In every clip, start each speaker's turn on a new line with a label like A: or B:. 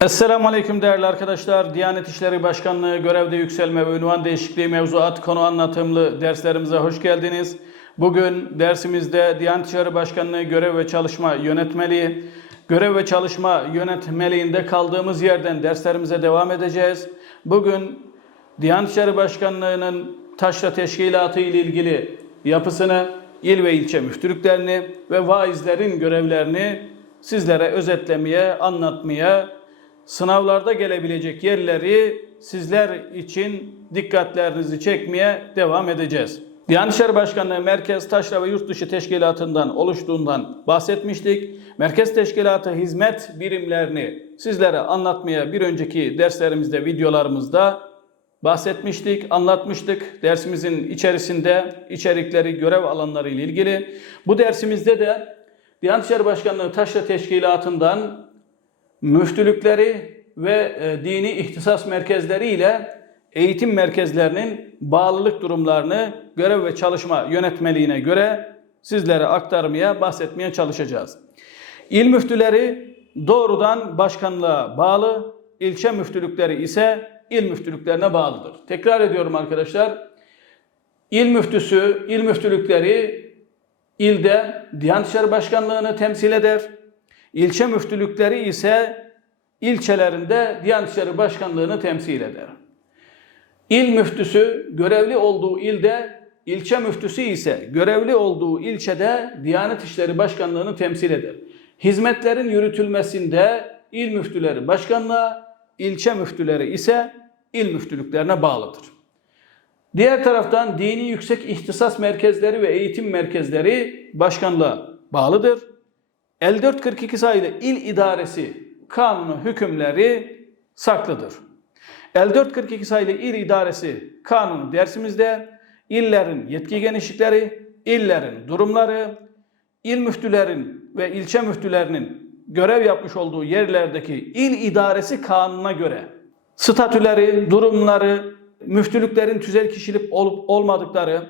A: Esselamu Aleyküm değerli arkadaşlar. Diyanet İşleri Başkanlığı görevde yükselme ve ünvan değişikliği mevzuat konu anlatımlı derslerimize hoş geldiniz. Bugün dersimizde Diyanet İşleri Başkanlığı görev ve çalışma yönetmeliği, görev ve çalışma yönetmeliğinde kaldığımız yerden derslerimize devam edeceğiz. Bugün Diyanet İşleri Başkanlığı'nın taşra teşkilatı ile ilgili yapısını, il ve ilçe müftülüklerini ve vaizlerin görevlerini sizlere özetlemeye, anlatmaya, sınavlarda gelebilecek yerleri sizler için dikkatlerinizi çekmeye devam edeceğiz. Diyanet İşleri Başkanlığı Merkez Taşra ve Yurtdışı Teşkilatı'ndan oluştuğundan bahsetmiştik. Merkez Teşkilatı hizmet birimlerini sizlere anlatmaya bir önceki derslerimizde, videolarımızda bahsetmiştik, anlatmıştık. Dersimizin içerisinde içerikleri, görev alanları ile ilgili. Bu dersimizde de Diyanet İşleri Başkanlığı Taşra Teşkilatı'ndan müftülükleri ve e, dini ihtisas merkezleri ile eğitim merkezlerinin bağlılık durumlarını görev ve çalışma yönetmeliğine göre sizlere aktarmaya, bahsetmeye çalışacağız. İl müftüleri doğrudan başkanlığa bağlı, ilçe müftülükleri ise il müftülüklerine bağlıdır. Tekrar ediyorum arkadaşlar. İl müftüsü, il müftülükleri ilde Diyanet İşleri Başkanlığı'nı temsil eder. İlçe müftülükleri ise ilçelerinde Diyanet İşleri Başkanlığı'nı temsil eder. İl müftüsü görevli olduğu ilde, ilçe müftüsü ise görevli olduğu ilçede Diyanet İşleri Başkanlığı'nı temsil eder. Hizmetlerin yürütülmesinde il müftüleri başkanlığa, ilçe müftüleri ise il müftülüklerine bağlıdır. Diğer taraftan dini yüksek ihtisas merkezleri ve eğitim merkezleri başkanlığa bağlıdır. 5442 sayılı il idaresi kanunu hükümleri saklıdır. 5442 sayılı il idaresi kanunu dersimizde illerin yetki genişlikleri, illerin durumları, il müftülerin ve ilçe müftülerinin görev yapmış olduğu yerlerdeki il idaresi kanununa göre statüleri, durumları, müftülüklerin tüzel kişilik olup olmadıkları,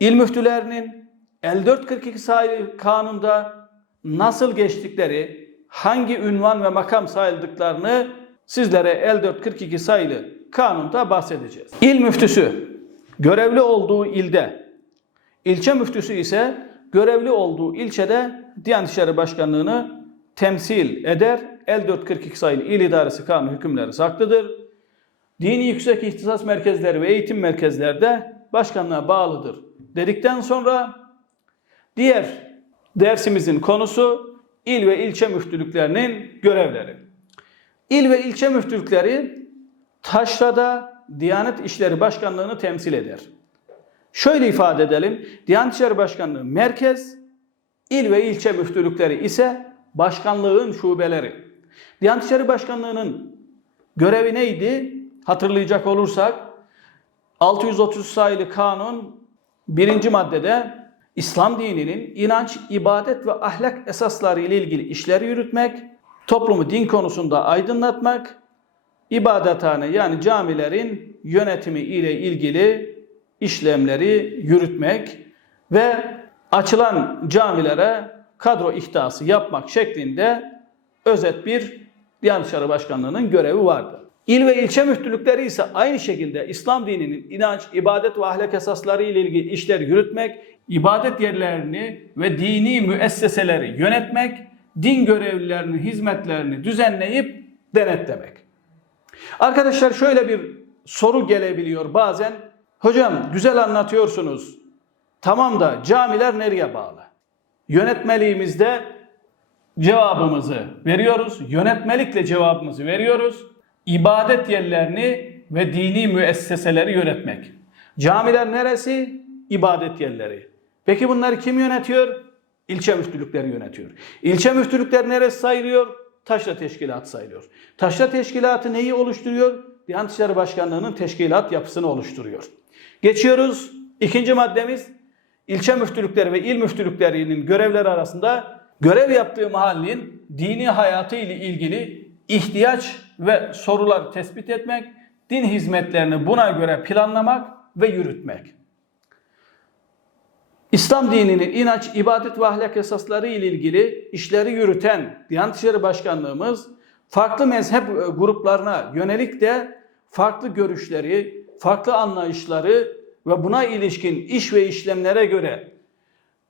A: il müftülerinin 5442 sayılı kanunda nasıl geçtikleri, hangi ünvan ve makam sayıldıklarını sizlere 5442 sayılı kanunda bahsedeceğiz. İl müftüsü görevli olduğu ilde, ilçe müftüsü ise görevli olduğu ilçede Diyanet İşleri Başkanlığı'nı temsil eder. 5442 sayılı İl İdaresi Kanunu hükümleri saklıdır. Dini yüksek ihtisas merkezleri ve eğitim merkezlerde başkanlığa bağlıdır. Dedikten sonra diğer dersimizin konusu il ve ilçe müftülüklerinin görevleri. İl ve ilçe müftülükleri taşrada Diyanet İşleri Başkanlığı'nı temsil eder. Şöyle ifade edelim. Diyanet İşleri Başkanlığı merkez, il ve ilçe müftülükleri ise başkanlığın şubeleri. Diyanet İşleri Başkanlığı'nın görevi neydi? Hatırlayacak olursak 630 sayılı kanun birinci maddede İslam dininin inanç, ibadet ve ahlak esasları ile ilgili işleri yürütmek, toplumu din konusunda aydınlatmak, ibadethane yani camilerin yönetimi ile ilgili işlemleri yürütmek ve açılan camilere kadro ihtası yapmak şeklinde özet bir Diyanet İşleri Başkanlığı'nın görevi vardı. İl ve ilçe müftülükleri ise aynı şekilde İslam dininin inanç, ibadet ve ahlak esasları ile ilgili işler yürütmek, ibadet yerlerini ve dini müesseseleri yönetmek, din görevlilerinin hizmetlerini düzenleyip denetlemek. Arkadaşlar şöyle bir soru gelebiliyor bazen. Hocam güzel anlatıyorsunuz. Tamam da camiler nereye bağlı? Yönetmeliğimizde cevabımızı veriyoruz. Yönetmelikle cevabımızı veriyoruz. İbadet yerlerini ve dini müesseseleri yönetmek. Camiler neresi? İbadet yerleri. Peki bunları kim yönetiyor? İlçe müftülükleri yönetiyor. İlçe müftülükler neresi sayılıyor? Taşra Teşkilatı sayılıyor. Taşra Teşkilatı neyi oluşturuyor? Diyanet İşleri Başkanlığı'nın teşkilat yapısını oluşturuyor. Geçiyoruz. İkinci maddemiz ilçe müftülükleri ve il müftülüklerinin görevleri arasında görev yaptığı mahallenin dini hayatı ile ilgili ihtiyaç ve sorular tespit etmek, din hizmetlerini buna göre planlamak ve yürütmek. İslam dininin inanç, ibadet ve ahlak esasları ile ilgili işleri yürüten Diyanet İşleri Başkanlığımız farklı mezhep e, gruplarına yönelik de farklı görüşleri, farklı anlayışları ve buna ilişkin iş ve işlemlere göre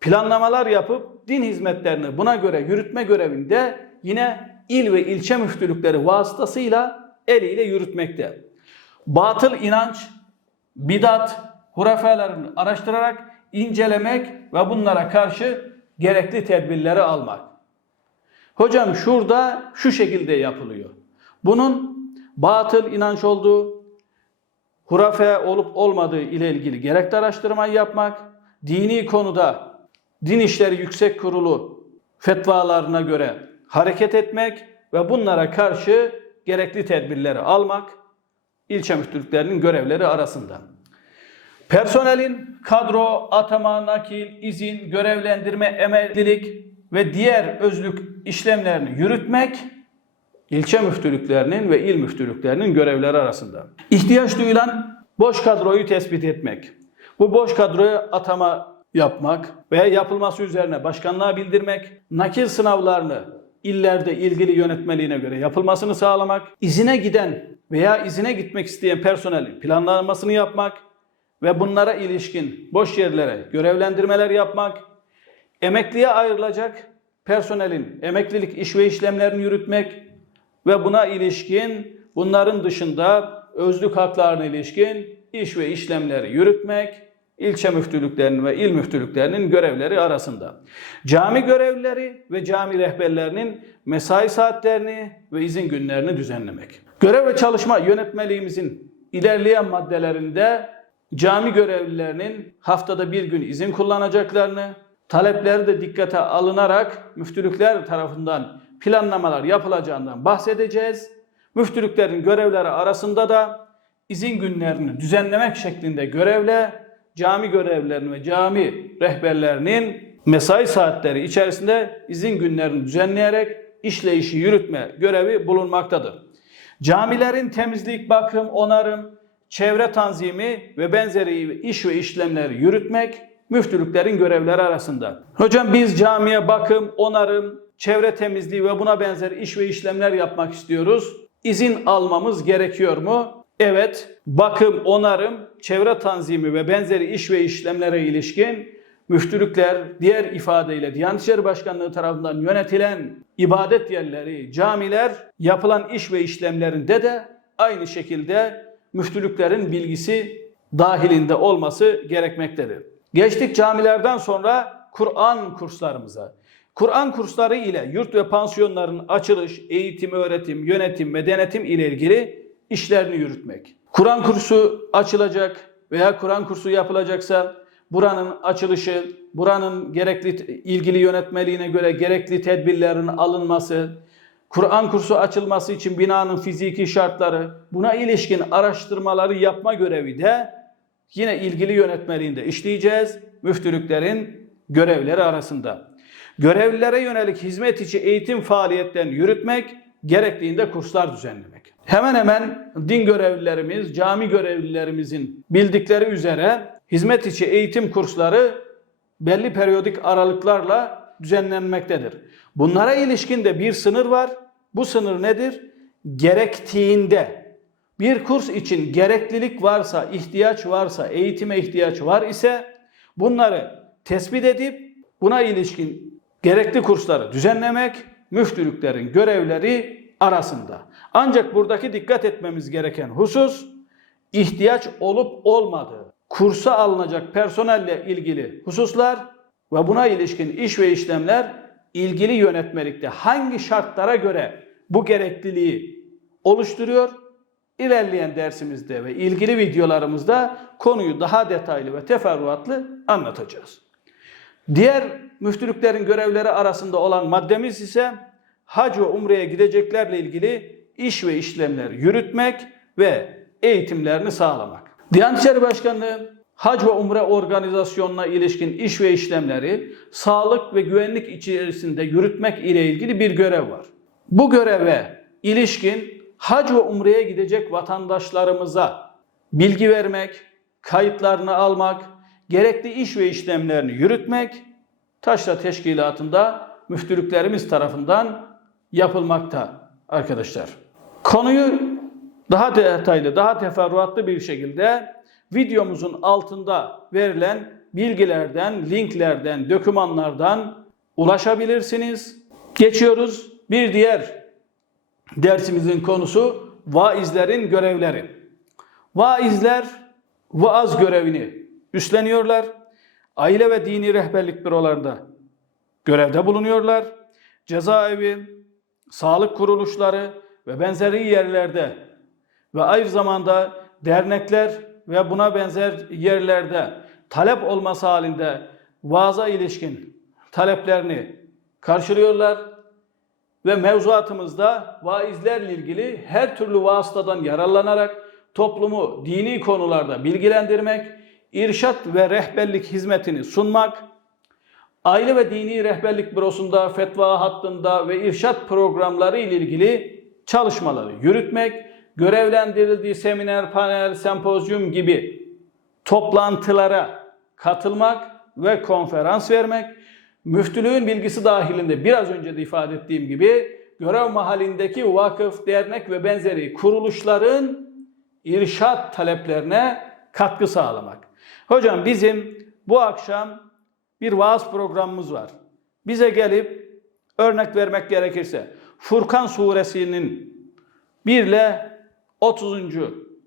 A: planlamalar yapıp din hizmetlerini buna göre yürütme görevinde yine il ve ilçe müftülükleri vasıtasıyla eliyle yürütmekte. Batıl inanç, bidat, hurafelerini araştırarak incelemek ve bunlara karşı gerekli tedbirleri almak. Hocam şurada şu şekilde yapılıyor. Bunun batıl inanç olduğu, hurafe olup olmadığı ile ilgili gerekli araştırmayı yapmak, dini konuda Din İşleri Yüksek Kurulu fetvalarına göre hareket etmek ve bunlara karşı gerekli tedbirleri almak ilçe müftülüklerinin görevleri arasında. Personelin kadro, atama, nakil, izin, görevlendirme, emeklilik ve diğer özlük işlemlerini yürütmek ilçe müftülüklerinin ve il müftülüklerinin görevleri arasında. İhtiyaç duyulan boş kadroyu tespit etmek. Bu boş kadroya atama yapmak veya yapılması üzerine başkanlığa bildirmek, nakil sınavlarını illerde ilgili yönetmeliğine göre yapılmasını sağlamak, izine giden veya izine gitmek isteyen personelin planlamasını yapmak ve bunlara ilişkin boş yerlere görevlendirmeler yapmak, emekliye ayrılacak personelin emeklilik iş ve işlemlerini yürütmek ve buna ilişkin bunların dışında özlük haklarına ilişkin iş ve işlemleri yürütmek, ilçe müftülüklerinin ve il müftülüklerinin görevleri arasında. Cami görevlileri ve cami rehberlerinin mesai saatlerini ve izin günlerini düzenlemek. Görev ve çalışma yönetmeliğimizin ilerleyen maddelerinde cami görevlilerinin haftada bir gün izin kullanacaklarını, talepleri de dikkate alınarak müftülükler tarafından planlamalar yapılacağından bahsedeceğiz. Müftülüklerin görevleri arasında da izin günlerini düzenlemek şeklinde görevle cami görevlilerinin ve cami rehberlerinin mesai saatleri içerisinde izin günlerini düzenleyerek işleyişi yürütme görevi bulunmaktadır. Camilerin temizlik, bakım, onarım, çevre tanzimi ve benzeri iş ve işlemleri yürütmek müftülüklerin görevleri arasında. Hocam biz camiye bakım, onarım, çevre temizliği ve buna benzer iş ve işlemler yapmak istiyoruz. İzin almamız gerekiyor mu? Evet, bakım, onarım, çevre tanzimi ve benzeri iş ve işlemlere ilişkin müftülükler diğer ifadeyle Diyanet İşleri Başkanlığı tarafından yönetilen ibadet yerleri, camiler yapılan iş ve işlemlerinde de aynı şekilde müftülüklerin bilgisi dahilinde olması gerekmektedir. Geçtik camilerden sonra Kur'an kurslarımıza. Kur'an kursları ile yurt ve pansiyonların açılış, eğitim, öğretim, yönetim ve denetim ile ilgili işlerini yürütmek. Kur'an kursu açılacak veya Kur'an kursu yapılacaksa buranın açılışı, buranın gerekli ilgili yönetmeliğine göre gerekli tedbirlerin alınması, Kur'an kursu açılması için binanın fiziki şartları, buna ilişkin araştırmaları yapma görevi de yine ilgili yönetmeliğinde işleyeceğiz. Müftülüklerin görevleri arasında. Görevlilere yönelik hizmet içi eğitim faaliyetlerini yürütmek, gerektiğinde kurslar düzenlemek. Hemen hemen din görevlilerimiz, cami görevlilerimizin bildikleri üzere hizmet içi eğitim kursları belli periyodik aralıklarla düzenlenmektedir. Bunlara ilişkin de bir sınır var. Bu sınır nedir? Gerektiğinde bir kurs için gereklilik varsa, ihtiyaç varsa, eğitime ihtiyaç var ise bunları tespit edip buna ilişkin gerekli kursları düzenlemek müftülüklerin görevleri arasında. Ancak buradaki dikkat etmemiz gereken husus ihtiyaç olup olmadığı, kursa alınacak personelle ilgili hususlar ve buna ilişkin iş ve işlemler ilgili yönetmelikte hangi şartlara göre bu gerekliliği oluşturuyor? İlerleyen dersimizde ve ilgili videolarımızda konuyu daha detaylı ve teferruatlı anlatacağız. Diğer müftülüklerin görevleri arasında olan maddemiz ise hac ve umreye gideceklerle ilgili iş ve işlemleri yürütmek ve eğitimlerini sağlamak. Diyanet İşleri Başkanlığı hac ve umre organizasyonuna ilişkin iş ve işlemleri sağlık ve güvenlik içerisinde yürütmek ile ilgili bir görev var. Bu göreve ilişkin hac ve umreye gidecek vatandaşlarımıza bilgi vermek, kayıtlarını almak, gerekli iş ve işlemlerini yürütmek Taşra Teşkilatı'nda müftülüklerimiz tarafından yapılmakta. arkadaşlar. Konuyu daha detaylı, daha teferruatlı bir şekilde videomuzun altında verilen bilgilerden, linklerden, dokümanlardan ulaşabilirsiniz. Geçiyoruz bir diğer dersimizin konusu vaizlerin görevleri. Vaizler vaaz görevini üstleniyorlar. Aile ve dini rehberlik bürolarında görevde bulunuyorlar. Cezaevi, sağlık kuruluşları ve benzeri yerlerde ve aynı zamanda dernekler ve buna benzer yerlerde talep olması halinde vaaza ilişkin taleplerini karşılıyorlar ve mevzuatımızda vaizlerle ilgili her türlü vasıtadan yararlanarak toplumu dini konularda bilgilendirmek, irşat ve rehberlik hizmetini sunmak, aile ve dini rehberlik bürosunda, fetva hattında ve irşat programları ile ilgili çalışmaları yürütmek, görevlendirildiği seminer, panel, sempozyum gibi toplantılara katılmak ve konferans vermek, müftülüğün bilgisi dahilinde biraz önce de ifade ettiğim gibi görev mahallindeki vakıf, dernek ve benzeri kuruluşların irşat taleplerine katkı sağlamak. Hocam bizim bu akşam bir vaaz programımız var. Bize gelip örnek vermek gerekirse Furkan suresinin 1 ile 30.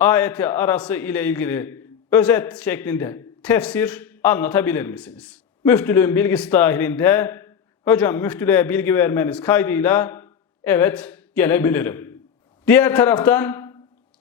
A: ayeti arası ile ilgili özet şeklinde tefsir anlatabilir misiniz? Müftülüğün bilgisi dahilinde hocam müftülüğe bilgi vermeniz kaydıyla evet gelebilirim. Diğer taraftan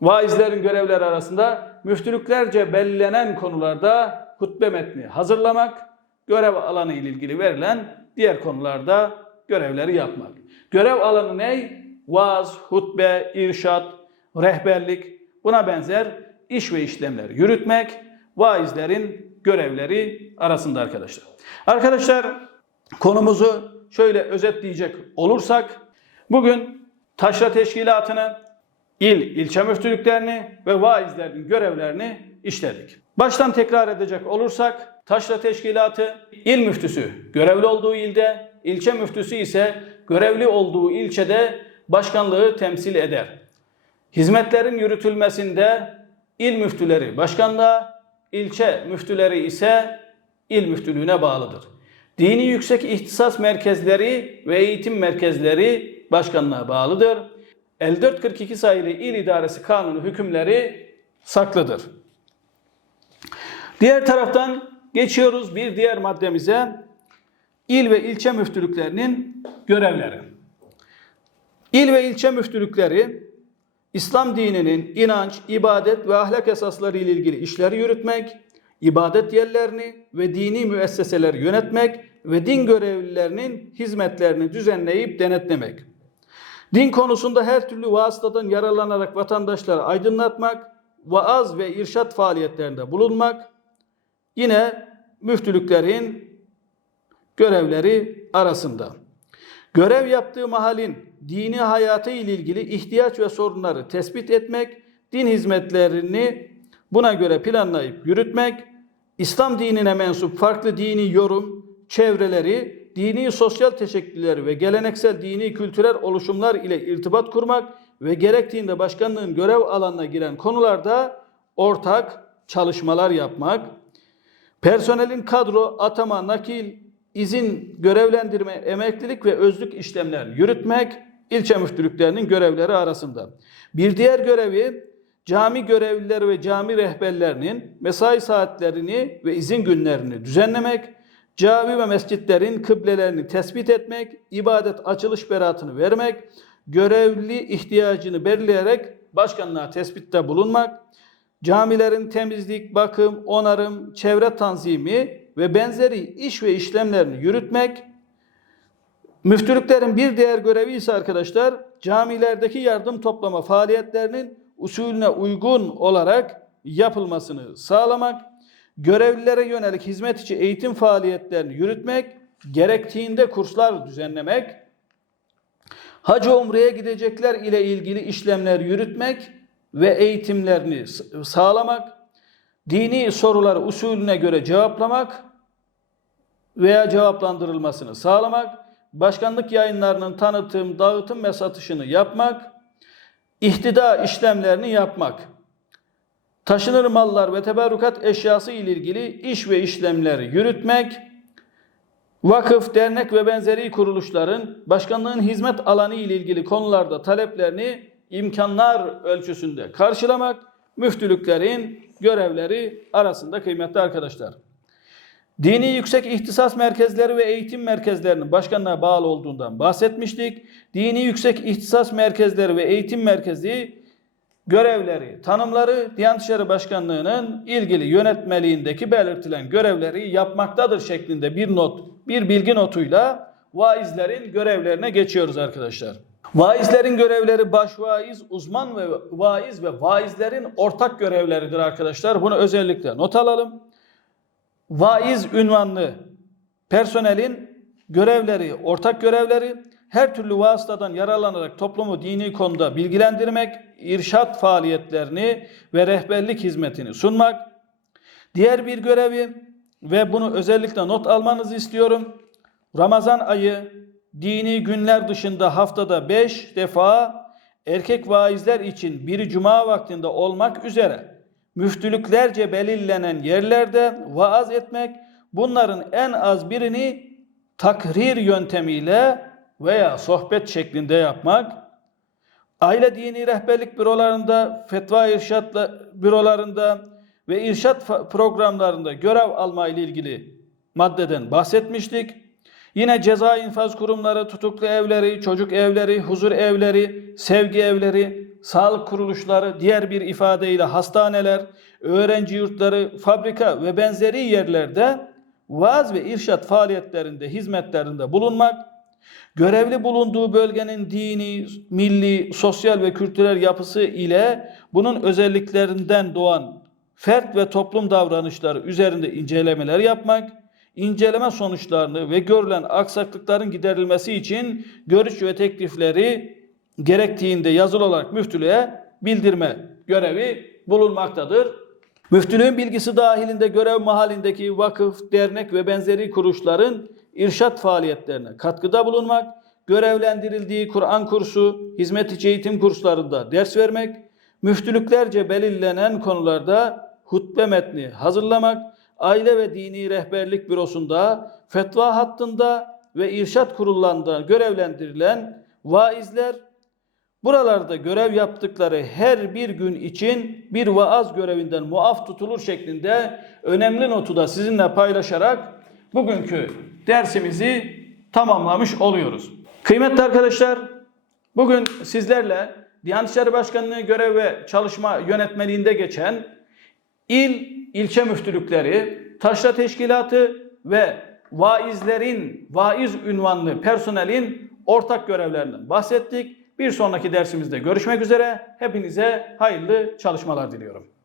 A: vaizlerin görevleri arasında müftülüklerce belirlenen konularda hutbe metni hazırlamak, görev alanı ile ilgili verilen diğer konularda görevleri yapmak. Görev alanı ne? Vaaz, hutbe, irşat, rehberlik buna benzer iş ve işlemler yürütmek vaizlerin görevleri arasında arkadaşlar. Arkadaşlar konumuzu şöyle özetleyecek olursak bugün taşra teşkilatını, il, ilçe müftülüklerini ve vaizlerin görevlerini işledik. Baştan tekrar edecek olursak taşra teşkilatı il müftüsü görevli olduğu ilde, ilçe müftüsü ise görevli olduğu ilçede başkanlığı temsil eder. Hizmetlerin yürütülmesinde il müftüleri başkanlığa, ilçe müftüleri ise il müftülüğüne bağlıdır. Dini yüksek ihtisas merkezleri ve eğitim merkezleri başkanlığa bağlıdır. 5442 sayılı İl İdaresi Kanunu hükümleri saklıdır. Diğer taraftan geçiyoruz bir diğer maddemize. İl ve ilçe müftülüklerinin görevleri. İl ve ilçe müftülükleri İslam dininin inanç, ibadet ve ahlak esasları ile ilgili işleri yürütmek, ibadet yerlerini ve dini müesseseleri yönetmek ve din görevlilerinin hizmetlerini düzenleyip denetlemek. Din konusunda her türlü vasıtadan yararlanarak vatandaşları aydınlatmak, vaaz ve irşat faaliyetlerinde bulunmak, yine müftülüklerin görevleri arasında. Görev yaptığı mahalin dini hayatı ile ilgili ihtiyaç ve sorunları tespit etmek, din hizmetlerini buna göre planlayıp yürütmek, İslam dinine mensup farklı dini yorum, çevreleri, dini sosyal teşekkülleri ve geleneksel dini kültürel oluşumlar ile irtibat kurmak ve gerektiğinde başkanlığın görev alanına giren konularda ortak çalışmalar yapmak, personelin kadro, atama, nakil, izin, görevlendirme, emeklilik ve özlük işlemler yürütmek ilçe müftülüklerinin görevleri arasında. Bir diğer görevi cami görevlileri ve cami rehberlerinin mesai saatlerini ve izin günlerini düzenlemek, cami ve mescitlerin kıblelerini tespit etmek, ibadet açılış beratını vermek, görevli ihtiyacını belirleyerek başkanlığa tespitte bulunmak, camilerin temizlik, bakım, onarım, çevre tanzimi ve benzeri iş ve işlemlerini yürütmek, müftülüklerin bir diğer görevi ise arkadaşlar camilerdeki yardım toplama faaliyetlerinin usulüne uygun olarak yapılmasını sağlamak, görevlilere yönelik hizmet içi eğitim faaliyetlerini yürütmek, gerektiğinde kurslar düzenlemek, hacı umreye gidecekler ile ilgili işlemler yürütmek ve eğitimlerini sağlamak, dini soruları usulüne göre cevaplamak veya cevaplandırılmasını sağlamak, başkanlık yayınlarının tanıtım, dağıtım ve satışını yapmak, ihtida işlemlerini yapmak, taşınır mallar ve teberrükat eşyası ile ilgili iş ve işlemleri yürütmek, vakıf, dernek ve benzeri kuruluşların başkanlığın hizmet alanı ile ilgili konularda taleplerini imkanlar ölçüsünde karşılamak, müftülüklerin görevleri arasında kıymetli arkadaşlar. Dini yüksek ihtisas merkezleri ve eğitim merkezlerinin başkanlığa bağlı olduğundan bahsetmiştik. Dini yüksek ihtisas merkezleri ve eğitim merkezi görevleri, tanımları Diyanet İşleri Başkanlığı'nın ilgili yönetmeliğindeki belirtilen görevleri yapmaktadır şeklinde bir not, bir bilgi notuyla vaizlerin görevlerine geçiyoruz arkadaşlar. Vaizlerin görevleri baş vaiz, uzman ve vaiz ve vaizlerin ortak görevleridir arkadaşlar. Bunu özellikle not alalım. Vaiz ünvanlı personelin görevleri, ortak görevleri her türlü vasıtadan yararlanarak toplumu dini konuda bilgilendirmek, irşat faaliyetlerini ve rehberlik hizmetini sunmak. Diğer bir görevi ve bunu özellikle not almanızı istiyorum. Ramazan ayı dini günler dışında haftada 5 defa erkek vaizler için biri cuma vaktinde olmak üzere müftülüklerce belirlenen yerlerde vaaz etmek, bunların en az birini takrir yöntemiyle veya sohbet şeklinde yapmak, aile dini rehberlik bürolarında, fetva irşat bürolarında ve irşat programlarında görev alma ile ilgili maddeden bahsetmiştik. Yine ceza infaz kurumları, tutuklu evleri, çocuk evleri, huzur evleri, sevgi evleri, sağlık kuruluşları, diğer bir ifadeyle hastaneler, öğrenci yurtları, fabrika ve benzeri yerlerde vaaz ve irşat faaliyetlerinde, hizmetlerinde bulunmak, görevli bulunduğu bölgenin dini, milli, sosyal ve kültürel yapısı ile bunun özelliklerinden doğan fert ve toplum davranışları üzerinde incelemeler yapmak, inceleme sonuçlarını ve görülen aksaklıkların giderilmesi için görüş ve teklifleri gerektiğinde yazılı olarak müftülüğe bildirme görevi bulunmaktadır. Müftülüğün bilgisi dahilinde görev mahallindeki vakıf, dernek ve benzeri kuruluşların irşat faaliyetlerine katkıda bulunmak, görevlendirildiği Kur'an kursu, hizmet içi eğitim kurslarında ders vermek, müftülüklerce belirlenen konularda hutbe metni hazırlamak, aile ve dini rehberlik bürosunda, fetva hattında ve irşat kurullarında görevlendirilen vaizler buralarda görev yaptıkları her bir gün için bir vaaz görevinden muaf tutulur şeklinde önemli notu da sizinle paylaşarak bugünkü dersimizi tamamlamış oluyoruz. Kıymetli arkadaşlar, bugün sizlerle Diyanet İşleri Başkanlığı görev ve çalışma yönetmeliğinde geçen il ilçe müftülükleri, taşra teşkilatı ve vaizlerin, vaiz ünvanlı personelin ortak görevlerinden bahsettik. Bir sonraki dersimizde görüşmek üzere. Hepinize hayırlı çalışmalar diliyorum.